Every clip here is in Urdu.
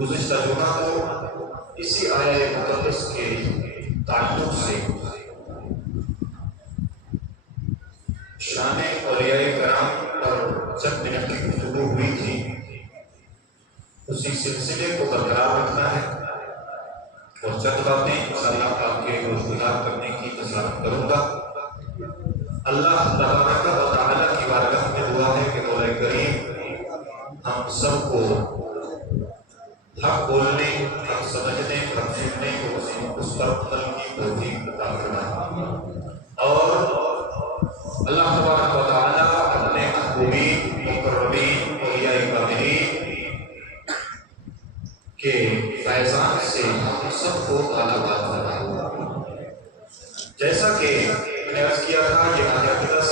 گزشتہ جمعہ کو اسی آیہ مقدس کے تعلق سے شان اولیاء کرام پر چند منٹ کی گفتگو ہوئی تھی، اسی سلسلے کو برقرار رکھنا ہے اور چند باتیں انشاءاللہ آپ کے گزار کرنے کی نصیحت کروں گا۔ اللہ تبارک و تعالیٰ کی بارگاہ میں دعا ہے کہ مولا کریم ہم سب کو حق بولنے، حق سمجھنے، حق سننے کو اس پر عمل کی توفیق عطا فرمائے، اور اللہ تبارک و تعالیٰ اپنے محبوبین، مقربین، اولیاء کاملین کے فیضان سے ہم سب کو اعلیٰ بات فرمائے۔ جیسا کہ میں نے عرض کیا تھا، یہ آیہ مقدس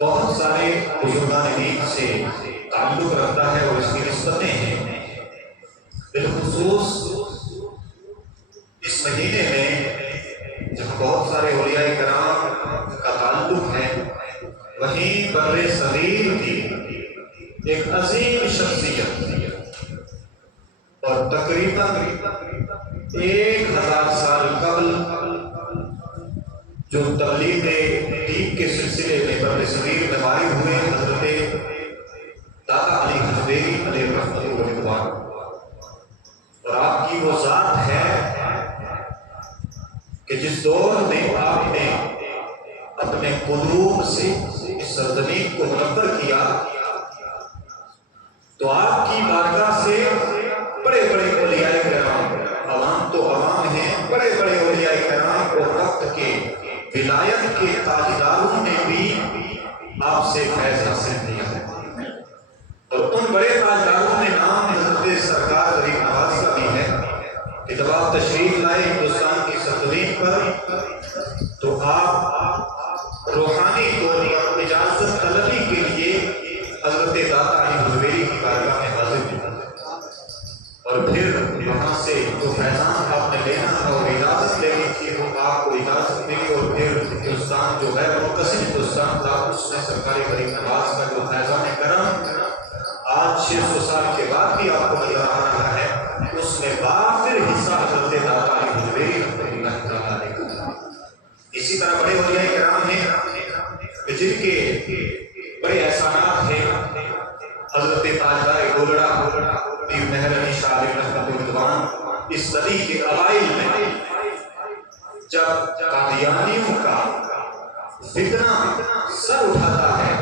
بہت سارے بزرگان دین سے تعلق رکھتا ہے اور اس کی نسبتیں ہیں۔ بالخصوص اس مہینے میں جہاں بہت سارے اولیاء کرام کا تعلق ہے، وہیں بر صغیر کی ایک عظیم شخصیت اور تقریباً 1000 سال قبل جو تبلیغ دین کے سلسلے میں بر صغیر میں وارد ہوئے، حضرت داتا علی حجویری علیہ رحمۃ و رضوان، اور آپ کی وہ ذات ہے کہ جس دور میں آپ نے اپنے قدوم سے اس سرزمین کو منور کیا، تو آپ کی بارگاہ سے بڑے بڑے اولیاء کرام، عوام تو عوام ہیں، بڑے بڑے اولیاء کرام اور وقت کے ولایت کے تاجداروں نے بھی آپ سے فیض حاصل کیا ہے، اور ان بڑے تاجداروں میں نام حضرت سرکار غریب نواز کا بھی ہے کہ جب آپ تشریف لائے ہندوستان کی سرزمین پر تو آپ روحانی طور پر اجازت طلبی کے لیے حضرت داتا علی حجویری کی بارگاہ میں حاضر ہوئے، اور پھر وہاں سے جو فیضان آپ نے لینا تھا اور اجازت لینی تھی وہ آپ کو اجازت ملی، اور پھر ہندوستان جو ہے منقسم ہندوستان تھا، اس میں سرکاری غریب نواز کا جو فیضان کرم آج 600 سال کے بعد بھی آپ کو نظر آ رہا ہے، اس میں بافر حصہ حضرت داتا علی حجویری رحمۃ اللہ تعالیٰ علیہ کا۔ اسی طرح بڑے اولیاء کرام ہیں جن کے بڑے احسانات ہیں، حضرت تاجدار گولڑا پیر مہر علی شاہ علیہ رحمۃ و رضوان اس صدی کے اوائل میں جب قادیانیوں کا فتنہ سر اٹھاتا ہے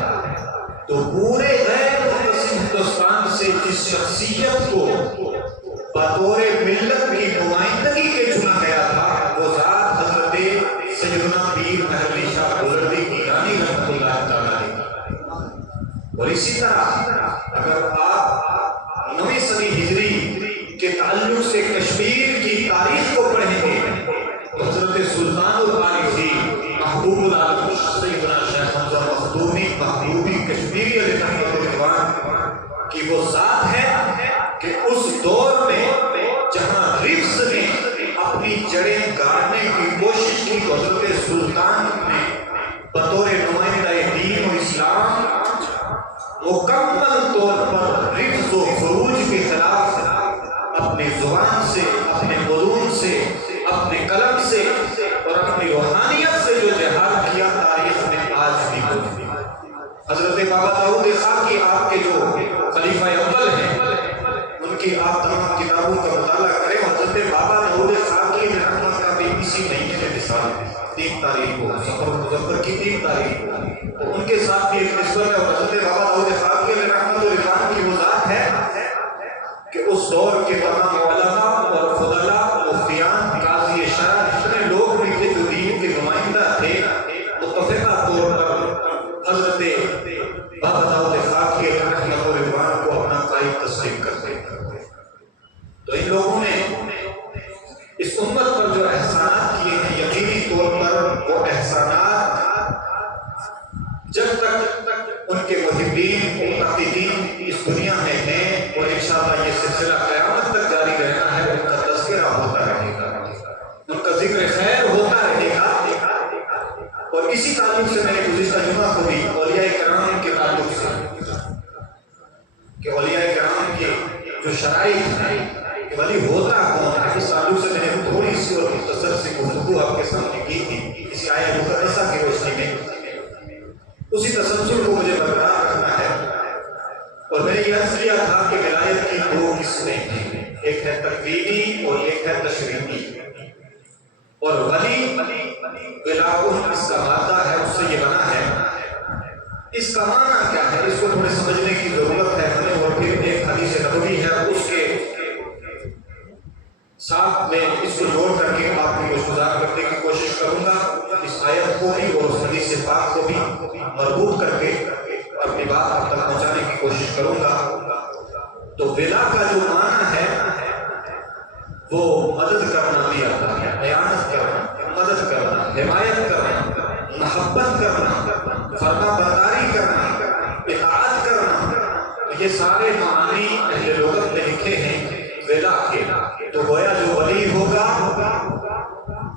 تو پورے غیر منقسم ہندوستان سے جس شخصیت کو بطور ملت کی نمائندگی کے چنا گیا تھا، وہ ذات حضرت سیدنا پیر مہر علی شاہ گولڑوی کی رانی رحمۃ اللہ تعالیٰ علیہ۔ اور اسی طرح اگر آپ 9ویں صدی ہجری کے تعلق سے کشمیر کی تاریخ کو پڑھیں گے تو حضرت سلطان العارفین محبوب العالم سیدنا شیخ حمزہ مخدومی محبوبی کشمیری علیہ رحمۃ اللہ کی وہ ذات ہے کہ اس دور میں جہاں رفظ نے اپنی جڑیں گاڑنے کی کوشش کی تو حضرت سلطان نے بطور نمائندہ دین و اسلام مکمل طور پر رفظ و خروج کے خلاف اپنی زبان سے، اپنے قلم سے، اپنے قلم سے اور اپنی روحانیت سے جو جہاد کیا، تاریخ میں آج بھی موجود ہے۔ حضرت بابا داؤد خاکی آپ کے جو خلیفہ اول ہیں، ان کی آپ تمام کتابوں کا مطالعہ کریں۔ حضرت بابا داؤد خاکی رحمت کا بھی اسی مہینے میں مثال ہے، 3 تاریخ کو، سفر مظفر کی 3 تاریخ کو، تو ان کے ساتھ بھی ایک نسبت ہے۔ اور حضرت بابا داؤد خاکی رحمت اللہ کی وہ ذات ہے کہ اس دور کے تمام علماء اور فضلاء، مفتیان، قاضی شرع، جتنے لوگ بھی تھے جو دین کے نمائندہ تھے، متفقہ طور پر حضرت بابا داؤد خاکی رحمۃ اللہ کو اپنا قائد تسلیم کرتے ہیں۔ تو ان لوگوں نے اس امت پر جو احسانات کیے ہیں، یقینی طور پر وہ احسانات جب تک ان کے محبین، معتقدین اس دنیا کے جو شرائط ہیں کہ ولی ہوتا کون ہے، اس تعلق سے میں نے تھوڑی سی اور مختصر سی گفتگو آپ کے سامنے کی تھی کسی آیت مقدسہ کی روشنی میں، اسی تسلسل کو مجھے برقرار رکھنا ہے۔ اور میں نے یہ عرض کیا تھا کہ ولایت کی دو قسمیں ہیں، ایک ہے تکوینی اور ایک ہے تشریعی۔ اور ولی بلاؤن اس کا مادہ ہے، اس سے یہ بنا ہے۔ اس کا معنی کیا ہے، اس کو تھوڑے سمجھنے کی ضرورت ہے ہمیں، اور پھر ایک حدیث نبوی ہے اس کے ساتھ میں اس کو جوڑ کر کے آپ کی گزار کرنے کی کوشش کروں گا، اس آیت کو بھی اور اس حدیث پاک کو بھی مربوط کر کے اپنی بات آپ تک پہنچانے کی کوشش کروں گا۔ تو ولا کا جو معنی ہے وہ مدد کرنا بھی آتا ہے، اعانت کرنا، مدد کرنا، حمایت کرنا، محبت کرنا، فرما برداری کرنا، اطاعت کرنا، یہ سارے معانی اہل لغت میں لکھے ہیں ولا کے۔ تو گویا جو ولی ہوگا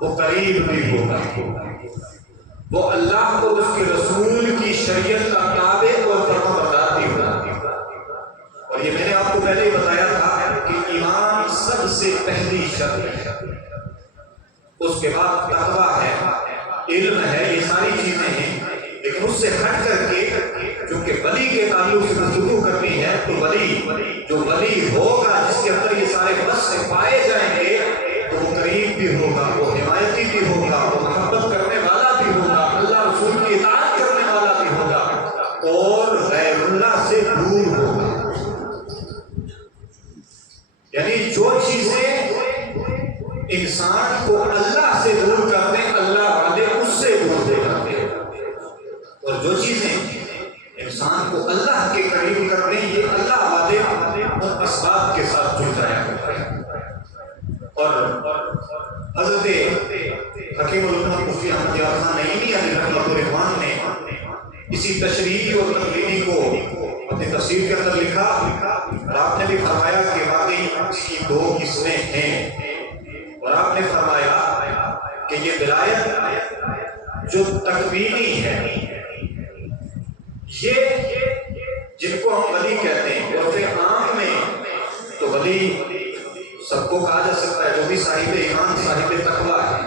وہ قریب بھی ہوگا، وہ اللہ کو اس کے رسول کی شریعت کا تابع اور فرما بردار بھی ہوگا۔ اور یہ میں نے آپ کو پہلے ہی بتایا تھا کہ ایمان سب سے پہلی شرط ہے، اس کے بعد تقویٰ ہے، علم ہے، یہ ساری چیزیں ہیں۔ لیکن اس سے ہٹ کر کے جو کہ ولی کے تعلق سے گفتگو کرنی ہے، تو ولی جو ولی ہوگا جس کے اندر یہ سارے وصف پائے جائیں گے تو وہ قریب بھی ہوگا، وہ حمایتی بھی ہوگا، وہ محبت کرنے والا بھی ہوگا، اللہ رسول کی اطاعت کرنے والا بھی ہوگا، اور غیر اللہ سے دور ہوگا۔ یعنی جو چیزیں انسان کو اللہ سے دور کرتے ہیں، اللہ والے اس سے دور دے جاتے ہیں، اور جو چیزیں انسان کو اللہ کے قریب کرتے ہیں یہ اللہ والے ان اسباب کے ساتھ جڑ جایا کرتے ہیں۔ اور حضرت حکیم الامت مفتی احمد یار خان نعیمی علیہ رحمۃ الرحمن نے اسی تشریعی اور تکوینی کو اپنی تفسیر کے اندر لکھا، اور آپ نے بھی فرمایا کہ واقعی اس کی دو قسمیں ہیں۔ اور آپ نے فرمایا کہ یہ ولایت جو تکوینی ہے، یہ جن کو ہم ولی کہتے ہیں، اور پھر عام میں تو ولی سب کو کہا جا سکتا ہے جو بھی صاحب ایمان صاحب تقویٰ ہے،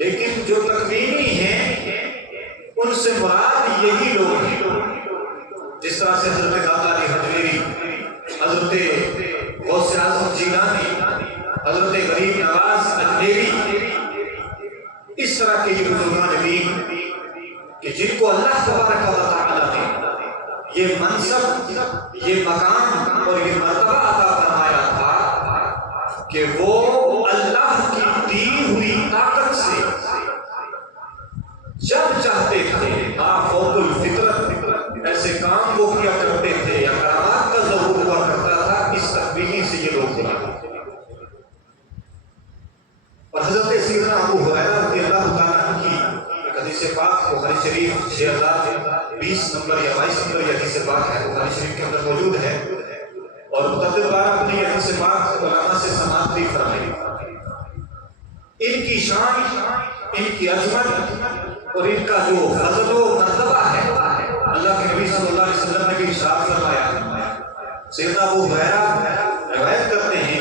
لیکن جو تکوینی ہیں ان سے مراد یہی لوگ ہیں، جس طرح سے حضرت داتا علی حجویری، حضرت غوث اعظم جیلانی، حضرت غریب نواز اجمیری، اس طرح کے یہ بزرگان دین کہ جن کو اللہ تبارک و تعالی نے یہ منصب، یہ مقام اور یہ مرتبہ عطا فرمایا تھا کہ وہ اللہ کی دی ہوئی طاقت سے جب چاہتے تھے فوق الفطرت ایسے کام وہ کیا کرتے تھے، یا کرامات کا ظہور ہوا کرتا تھا، اس تکوینی سے یہ لوگ بنا۔ اور حضرت سیدنا ابو ہریرہ رضی اللہ تعالیٰ عنہ کی حدیث پاک بخاری شریف 6020 نمبر یا 22 نمبر یہ حدیث پاک ہے، بخاری شریف کے اندر موجود ہے، اور متعدد بار اپنی حدیث پاک علماء سے سماعت بھی فرمائی۔ ان کی شان، ان کی عظمت اور ان کا جو فضل و مرتبہ ہے، اللہ کے نبی صلی اللہ علیہ وسلم نے بھی ارشاد فرمایا۔ سیدنا ابو ہریرہ روایت کرتے ہیں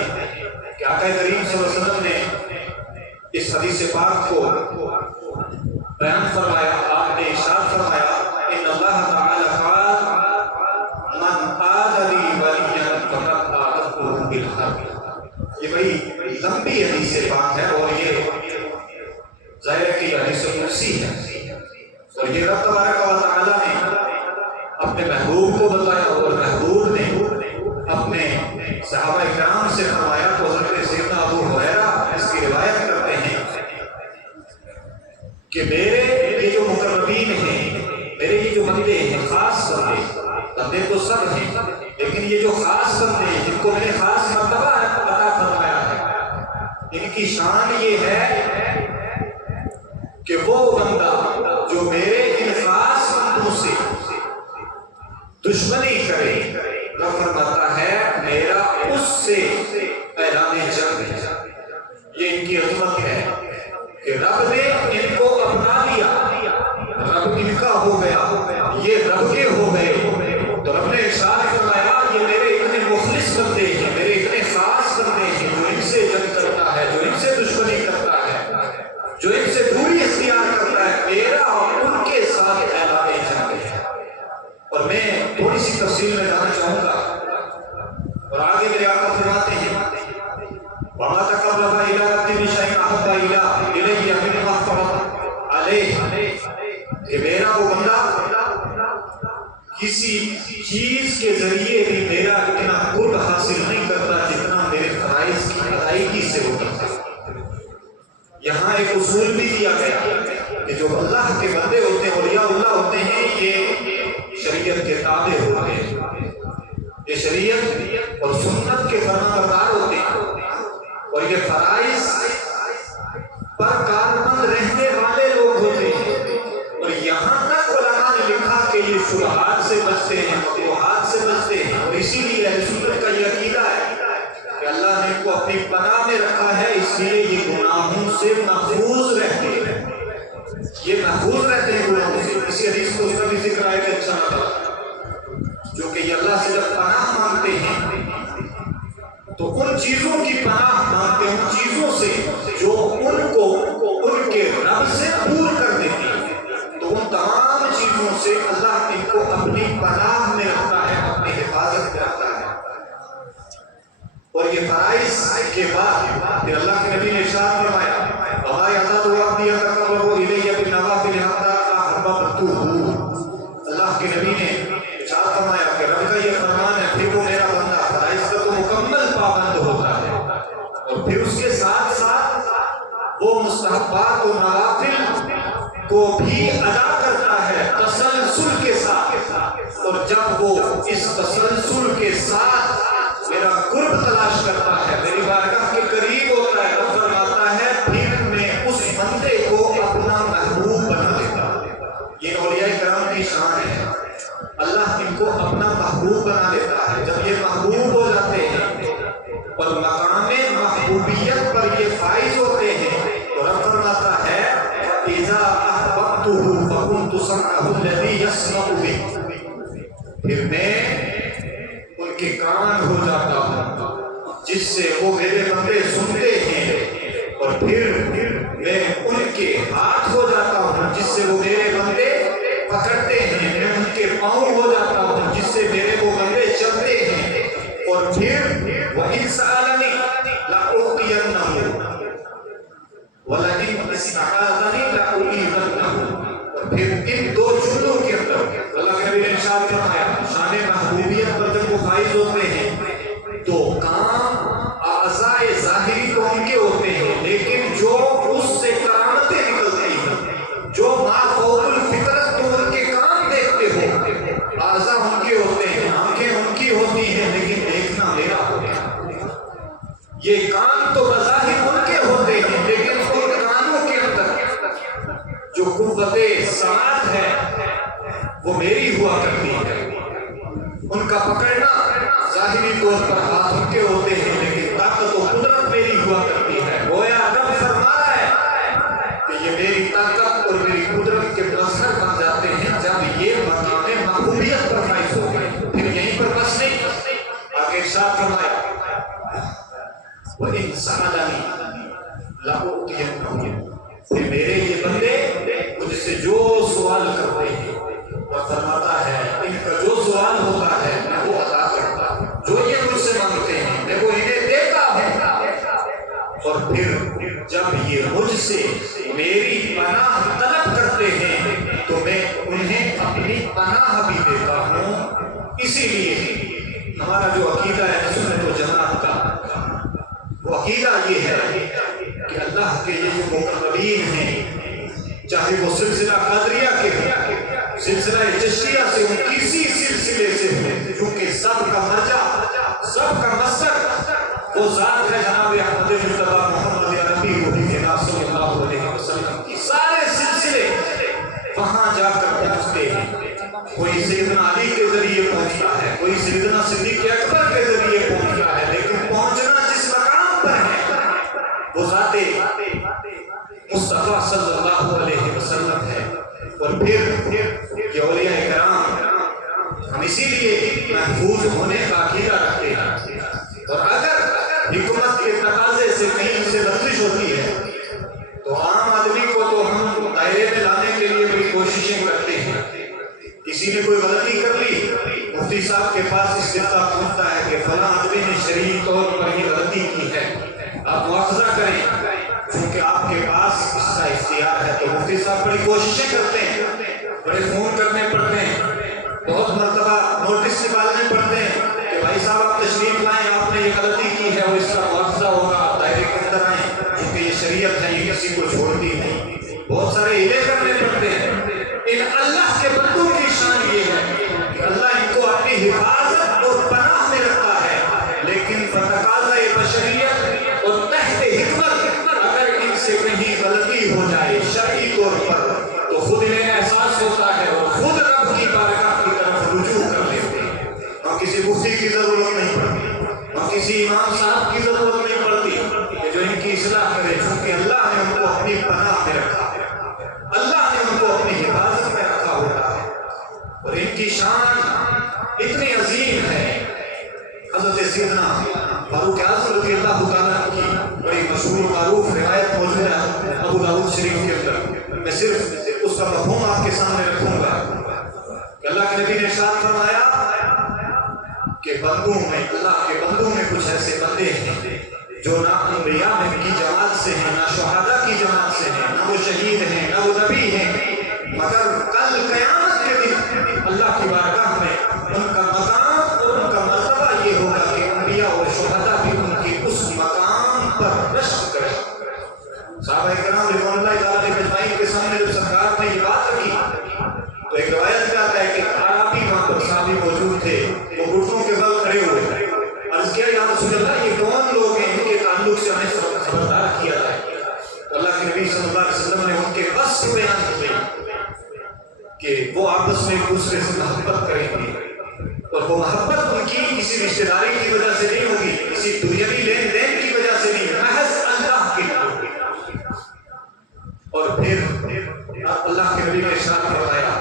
کہ آقا کریم صلی اللہ علیہ وسلم نے اس حدیث پاک کو بیان فرمایا، آپ نے ارشاد فرمایا ان اللہ تعالی قال من عاد لی ولیا فقد آذنته بالحرب۔ یہ بڑی لمبی حدیث پاک ہے، اور یہ ظاہر ہے کہ حدیث قدسی ہے، اور یہ رب تبارک و تعالی نے اپنے محبوب کو بتایا، اور محبوب نے اپنے صحابہ کرام سے فرمایا۔ تو حضرت سیدنا ابو ہریرہ اس کی روایت کرتے ہیں کہ میرے یہ جو مقربین ہیں، میرے یہ جو بندے ہیں، خاص بندے تو سب ہیں، لیکن یہ جو خاص بندے ہیں جن کو میں نے خاص مرتبہ عطا فرمایا ہے، ان کی شان یہ ہے کہ وہ بندہ جو میرے ان خاص بندوں سے دشمنی کرے، رب فرماتا ہے میرا اس سے اعلان جنگ ہے۔ یہ ان کی عظمت ہے کہ رب نے ان کو اپنا لیا، رب ان کا ہو گیا، یہ رب کے ہو گئے۔ تو رب نے ارشاد فرمایا یہ میرے اتنے مخلص بندے ہیں، میرے اتنے خاص بندے ہیں جو ان سے جنگ کرتا ہے، جو ان سے دشمنی کرتا ہے، جو ان سے دوری اختیار کرتا ہے، میرا ان کے ساتھ اعلان جنگ ہے۔ اور میں تھوڑی سی تفصیل میں جانا چاہوں گا، اور آگے میرے آقا فرماتے ہیں وَمَا تَقَرَّبَ إِلَىٰ عَبْدِي بِشَيْءٍ أَحَبَّ إِلَيَّ مِمَّا افْتَرَضْتُ عَلَيْهِ، کہ میرا وہ بندہ کسی چیز کے ذریعے بھی میرا اتنا قرب حاصل نہیں کرتا جتنا میرے فرائض کی ادائیگی سے وہ کرتا ہے۔ یہاں ایک اصول بھی دیا گیا کہ جو اللہ کے بندے ہوتے ہیں، اولیاء اللہ ہوتے ہیں، یہ شریعت کے تابع ہوتے ہیں، یہ شریعت اور سنت کے فرمانبردار ہوتے ہیں، اور یہ فرائض پر کاربند رہنے والے لوگ ہوتے ہیں۔ اور یہاں تک علماء نے لکھا کہ یہ شبہات سے بچتے ہیں، مکروہات سے بچتے ہیں، اور اسی لیے اہل سنت کا یہ عقیدہ ہے کہ اللہ نے ان کو اپنی پناہ میں رکھا ہے، اس لیے یہ گناہوں سے محفوظ رہتے ہیں، یہ محفوظ رہتے ہیں گناہوں سے۔ اسی حدیث کو اس کا بھی ذکر آئے کہ اچھا نہ جو کہ یہ اللہ سے جب پناہ مانگتے ہیں تو ان چیزوں کی پناہ مانگتے ہیں، ان چیزوں سے جو ان کو ان کے رب سے دور کر دیتی ہیں، تو ان تمام چیزوں سے اللہ ان کو اپنی پناہ میں رکھتا ہے، اپنی حفاظت میں رکھتا ہے۔ اور یہ فرائض کے بعد پھر اللہ کے نبی نے ارشاد فرمایا وَمَا يَزَالُ عَبْدِي يَتَقَرَّبُ إِلَيَّ بِالنَّوَافِلِ حَتَّىٰ أَحْبَبْتُهُ۔ اللہ کے نبی نے ارشاد فرمایا کہ رب کا یہ فرمان ہے، پھر وہ میرا بندہ فرائض کا تو مکمل پابند ہوتا ہے، اور پھر اس کے ساتھ ساتھ وہ مستحبات و نوافل کو بھی ادا کرتا ہے تسلسل کے ساتھ، اور جب وہ اس تسلسل کے ساتھ میرا قرب تلاش کرتا ہے، میری بارگاہ کے قریب ہوتا ہے، رب فرماتا ہے پھر میں اس بندے کو اپنا محبوب بنا دیتا ہوں۔ یہ اولیاء کرام کی شان ہے، اللہ ان کو اپنا محبوب بنا دیتا ہے۔ جب یہ محبوب ہو جاتے ہیں اور مقام محبوبیت پر یہ فائز ہوتے ہیں تو رب فرماتا ہے إِذَا أَحْبَبْتُهُ فَكُنْتُ سَمْعَهُ الَّذِي يَسْمَعُ بِهِ، پھر میں ان کے کان ہو جاتا ہوں جس سے وہ میرے بندے سنتے ہیں، اور پھر میں ان کے ہاتھ ہو جاتا ہوں جس سے وہ میرے بندے پکڑتے ہیں، میں ان کے پاؤں ہو جاتا ہوں جس سے میرے وہ بندے چلتے ہیں، اور پھر وَإِنْ سَأَلَنِي لَأُعْطِيَنَّهُ وَلَئِنْ اسْتَعَاذَنِي لَأُعِيذَنَّهُ۔ اور پھر ان دو جملوں کے اندر اللہ کے نبی نے ارشاد فرمایا شان محبوبیت پر جب وہ فائز ہوتے ہیں تو کام اعضائے ظاہری تو ان کے ہوتے ہیں، لیکن جو اس سے کرامتیں نکلتی ہیں، جو ما فوق الفطرت تو ان کے کام دیکھتے ہو، اعضاء ان کے ہوتے ہیں، آنکھیں ان کی ہوتی ہیں، لیکن دیکھنا میرا ہوتا ہے۔ یہ کام تو بظاہر ان کے ہوتے ہیں، لیکن ان کانوں کے اندر جو قوت سماعت ہے وہ میری ہوا کرتی ہے۔ ان کا پکڑنا ظاہری طور پر ہاتھ ان کے ہوتے ہیں، لیکن طاقت و قدرت میری ہوا کرتی ہے۔ گویا رب فرما رہا ہے کہ یہ میری طاقت اور میری قدرت کے مظہر بن جاتے ہیں جب یہ مقام محبوبیت پر فائز ہو گئے۔ پھر یہیں پر بس نہیں، آگے ارشاد فرمایا وَإِنْ سَأَلَنِي لَأُعْطِيَنَّهُ، پھر میرے یہ بندے مجھ سے جو سوال کرتے ہیں وہ فرماتا ہے ان کا جو سوال ہوتا ہے میں وہ عطا کرتا ہوں، جو یہ مجھ سے مانگتے ہیں میں وہ انہیں دیتا ہوں، اور پھر جب یہ مجھ سے میری پناہ طلب کرتے ہیں تو میں انہیں اپنی پناہ بھی دیتا ہوں۔ اسی لیے ہمارا جو عقیدہ ہے سنت و جماعت کا، وہ عقیدہ یہ ہے کہ اللہ کے یہ جو مقربین ہیں، چاہے وہ سلسلہ قادریہ کے ہوں، سلسلہ چشتیہ سے ہوں، کسی سلسلے سے ہوں، کیونکہ سب کا مرجع، سب کا مصدر وہ ذات ہے جناب احمد مصطفیٰ محمد عربی صلی اللہ علیہ وسلم کی۔ سارے سلسلے وہاں جا کر پہنچتے ہیں، کوئی سیدنا علی کے ذریعے پہنچتا ہے، کوئی سیدنا صدیق اکبر کے ذریعے پہنچتا ہے، لیکن پہنچنا جس مقام پر ہے وہ ذات مصطفیٰ صلی اللہ علیہ وسلم ہے۔ اور پھر یہ اولیاء کرام ہم اسی لیے محفوظ ہونے کا عقیدہ رکھتے ہیں ساتھ ہوتا ہے کہ فلاں آدمی نے شرعی طور پر یہ غلطی کی ہے، آپ مواخذہ کریں، چونکہ آپ کے پاس اس کا اختیار ہے، تو مفتی صاحب بڑی کوششیں کرتے ہیں، بڑے فون کرنے پڑتے ہیں، بہت مرتبہ نوٹس نکالنے پڑتے ہیں کہ بھائی صاحب آپ تشریف لائیں، آپ نے یہ غلطی کی ہے اور اس کا مواخذہ ہوگا، آپ دائرے کے اندر آئیں، کیونکہ یہ شریعت ہے، یہ کسی کو چھوڑتی نہیں۔ بہت سارے ہیلے کرنے پڑتے ہیں۔ ان اللہ کے بندوں کی شان یہ ہے کہ اللہ ان کو اپنی حفاظت اور پناہ میں رکھتا ہے، لیکن بتقاضۂ بشریت اور تحت حکمت اگر ان سے کہیں غلطی ہو جائے شرعی طور پر تو خود انہیں احساس ہوتا ہے اور خود رب کی بارگاہ کی طرف رجوع کر لیتے ہیں۔ اور کسی مفتی کی ضرورت نہیں پڑتی، اور کسی امام صاحب کی ضرورت نہیں پڑتی کہ جو ان کی اصلاح کرے، چونکہ اللہ نے ان کو اپنی پناہ میں رکھا ہے، اللہ نے ان کو اپنی حفاظت میں رکھا ہوتا ہے، اور ان کی شان اتنی عظیم ہے۔ حضرت سیدنا فاروق اعظم رضی اللہ تعالیٰ کی بڑی مشہور معروف روایت موجود ہے ابو داؤد شریف کے اندر، میں صرف اس کا مفہوم آپ کے سامنے رکھوں گا کہ اللہ کے نبی نے ارشاد فرمایا کہ بندوں میں، اللہ کے بندوں میں کچھ ایسے بندے ہیں جو نہ انبیاء میں کی جماعت سے ہیں، نہ شہداء کی جماعت سے ہیں، نہ وہ شہید ہیں، نہ وہ نبی ہیں، مگر کل قیامت کے دن اللہ کی بارگاہ میں ان کا مقام اور ان کا مرتبہ یہ ہوگا کہ انبیاء اور شہداء بھی ان کی اس مقام پر رشک کریں۔ صحابہ کرام رضوان اللہ تعالیٰ علیہ اجمعین کے سامنے جب سرکار نے یہ بات رکھی تو ایک روایت میں آتا ہے کہ عربی وہاں پر صحابی موجود تھے، وہ گھٹنوں کے بل کھڑے ہوئے، عرض کیا یا رسول اللہ یہ کون لوگ ہیں ان کے تعلق سے ہمیں خبردار کیا جائے؟ تو اللہ کے نبی صلی اللہ علیہ وسلم نے ان کے وصف بیان کیے کہ وہ آپس میں ایک دوسرے سے محبت کریں گے، اور وہ محبت ان کی کسی رشتہ داری کی وجہ سے نہیں ہوگی، کسی دنیاوی لین دین کی وجہ سے نہیں، محض اللہ کے لیے۔ اور پھر اللہ کے نبی نے ارشاد فرمایا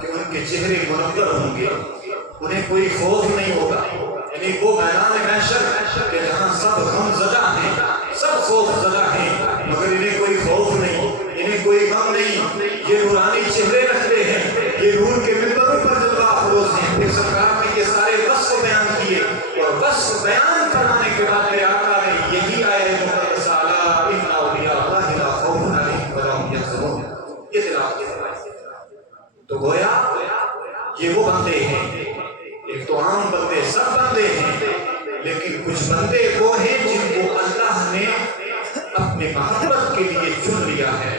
کہ ان کے چہرے منور ہوں گے، انہیں کوئی خوف نہیں ہوگا، یعنی وہ میدان محشر کہ جہاں سب غم زدہ ہیں، سب خوف زدہ ہیں، مگر انہیں کوئی خوف نہیں، انہیں کوئی غم نہیں، یہ نورانی چہرے رکھتے ہیں، یہ نور کے منبروں پر جلوہ افروز ہیں۔ پھر سرکار نے یہ سارے وصف بیان کیے، اور وصف بیان کروانے کے بعد میرے آقا نے یہی آیت مقدسہ الا ان اولیاء اللہ لا خوف علیہم ولا هم یحزنون یہ تلاوت کی۔ تو گویا یہ وہ بندے ہیں، ایک تو عام بندے، سب بندے ہیں، لیکن کچھ بندے وہ ہیں جن کو اللہ نے اپنے محبت کے لیے چن لیا ہے۔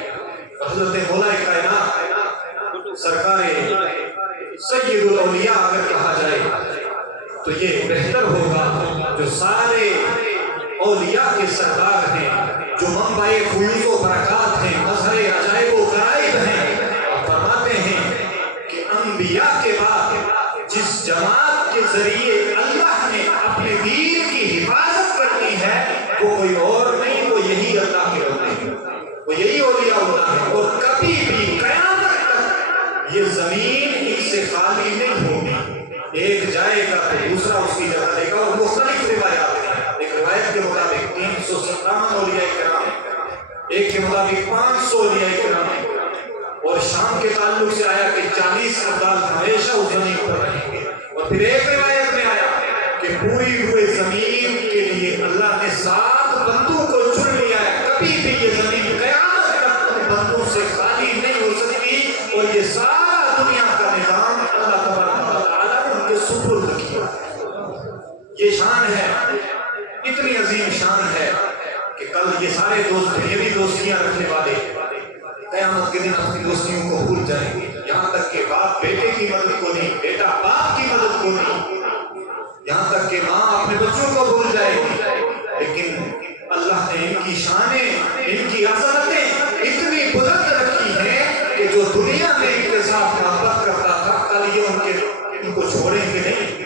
حضرت مولا کائنات سرکار سید الاولیاء اگر کہا جائے تو یہ بہتر ہوگا، جو سارے اولیاء کے سردار ہیں، جو منبع فیوض و برکات ہیں، مظہر عجائب و غرائب ہیں، اور فرماتے ہیں کہ انبیاء کے بعد جس جماعت کے ذریعے اللہ نے اپنے دین کی حفاظت کرنی ہے وہ کوئی اور نہیں، وہ یہی اللہ کے بندے ہیں، وہ یہی اولیاء اللہ ہیں، اور کبھی بھی قیامت تک یہ زمین ان سے خالی نہیں ہوگی، ایک جائے گا تو دوسرا اس کی جگہ لے گا۔ اور مختلف روایات ہیں، ایک روایت کے مطابق 357 اولیاء کرام، ایک کے مطابق 500 اولیاء کرام، اور شام کے تعلق سے آیا کہ 40 ابدال ہمیشہ اس زمین پر رہیں گے۔ اور پھر ایک روایت میں آیا کہ پوری ہوئے زمین کے لیے اللہ نے 7 بندوں کو چن لیا ہے، کبھی بھی یہ زمین قیامت تک ان بندوں سے خالی نہیں ہو سکتی، اور یہ سارا دنیا کا نظام اللہ تبارک و تعالیٰ نے ان کے سپرد کیا۔ یہ شان ہے، اتنی عظیم شان ہے کہ کل یہ سارے دوست، یہ بھی دوستیاں رکھنے والے قیامت کے دن اپنی دوستیوں کو بھول جائیں گے، یہاں تک کہ باپ بیٹے کی مدد کو نہیں، بیٹا باپ کی مدد کو نہیں، یہاں تک کہ ماں اپنے بچوں کو بھول جائے گی۔ لیکن اللہ نے ان کی شانیں، ان کی عظمتیں اتنی بلند رکھی ہیں کہ جو دنیا میں ان کے ساتھ محبت کرتا تھا کل یہ ان کو چھوڑیں گے نہیں،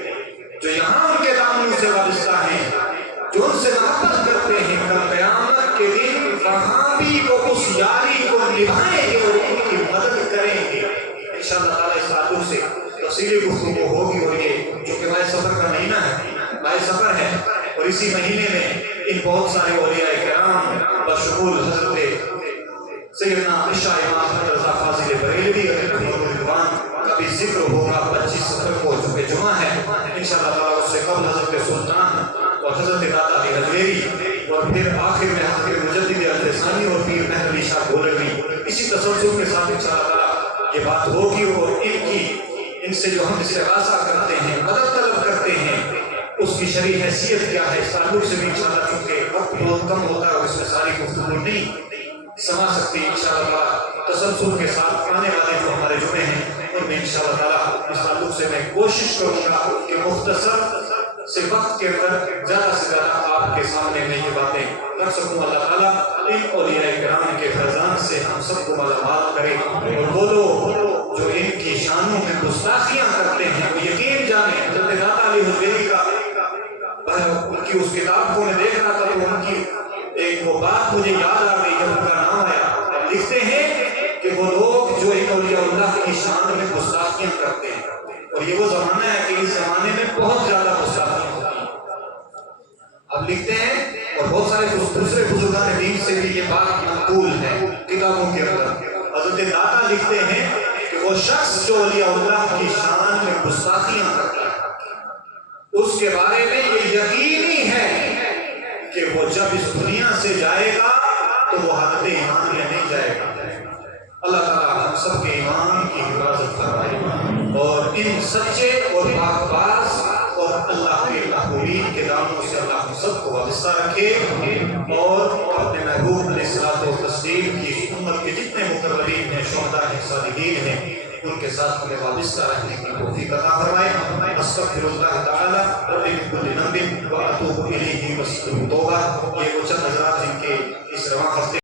جو یہاں ان کے دامنوں سے وابستہ ہیں، جو ان سے محبت کرتے ہیں، کل قیامت کے دن وہاں بھی وہ اس یاری کو نبھائیں گے اور ان کی مدد کریں گے۔ انشاءاللہ تعالیٰ اس تعلق سے تفصیلی گفتگو ہوگی، اور یہ چونکہ ماہ سفر کا مہینہ ہے، ماہ سفر ہے، اور اسی مہینے میں ان بہت سارے اولیاء کرام بشمول حضرت سیدنا عشاء امام احمد رضا فاضل بریلوی رحمہ اللہ کا بھی ذکر ہوگا 25 سفر کو، چونکہ جمعہ ہے، انشاءاللہ تعالیٰ اس سے قبل اول حضرت سلطان اور حضرت داتا علی حجویری اور پھر آخر میں حضرت مجدد الفسانی اور پیر مہر علی شاہ گولروی، اسی تسلسل کے ساتھ انشاءاللہ تعالیٰ یہ بات ہوگی اور ان سے جو ہم استغاثہ کرتے ہیں، مدد طلب کرتے ہیں، اس کی شرعی حیثیت کیا ہے، اس تعلق سے بھی انشاءاللہ چونکہ وقت بہت کم ہوتا ہے اور اس میں ساری گفتگو نہیں سما سکتی، انشاءاللہ تعالیٰ تسلسل کے ساتھ آنے والے جو ہمارے جمعے ہیں ان میں انشاءاللہ تعالیٰ اس تعلق سے میں کوشش کروں گا کہ مختصر سے وقت کے اندر زیادہ سے زیادہ آپ کے سامنے میں یہ باتیں رکھ سکوں۔ اللہ تعالیٰ ان اولیاء کرام کے فیضان سے ہم سب کو مالامال کرے، اور وہ لوگ جو ان کی شانوں میں گستاخیاں کرتے ہیں وہ یقین جانیں، حضرت داتا علی حجویری کا ان کی اس کتاب کو میں دیکھ رہا تھا تو ان کی ایک وہ بات مجھے یاد آ گئی جب ان کا نام آیا، لکھتے ہیں کہ وہ لوگ جو ان اولیاء اللہ کی شان میں گستاخیاں کرتے ہیں، اور یہ وہ زمانہ ہے کہ اس زمانے میں بہت زیادہ گستاخیاں ہوتی ہیں۔ اب لکھتے ہیں اور بہت سارے دوسرے بزرگان دین سے بھی یہ بات منقول ہے کتابوں کے اندر، حضرت داتا لکھتے ہیں کہ وہ شخص جو اولیاء اللہ کی شان میں گستاخیاں کرتا ہے اس کے بارے میں یہ یقینی ہے کہ وہ جب اس دنیا سے جائے گا تو وہ حالت ایمان میں نہیں جائے گا۔ اللہ تعالیٰ ہم سب کے ایمان کی حفاظت فرمائے اور ان سچے اور پاک باز اور اللہ کے محبوبین کے دامنوں سے اللہ ہم سب کو وابستہ رکھے، اور اپنے محبوب علیہ الصلوۃ والتسلیم کی امت کے جتنے مقربین ہیں، شہداء ہیں، صالحین ہیں، ان کے ساتھ ہمیں وابستہ رہنے کی توفیق عطا فرمائے۔ استغفر اللہ تعالی ربی من کل ذنب واتوب الیہ واستغفر توبہ۔ یہ وہ چند حضرات جن کے اس رواں ہفتے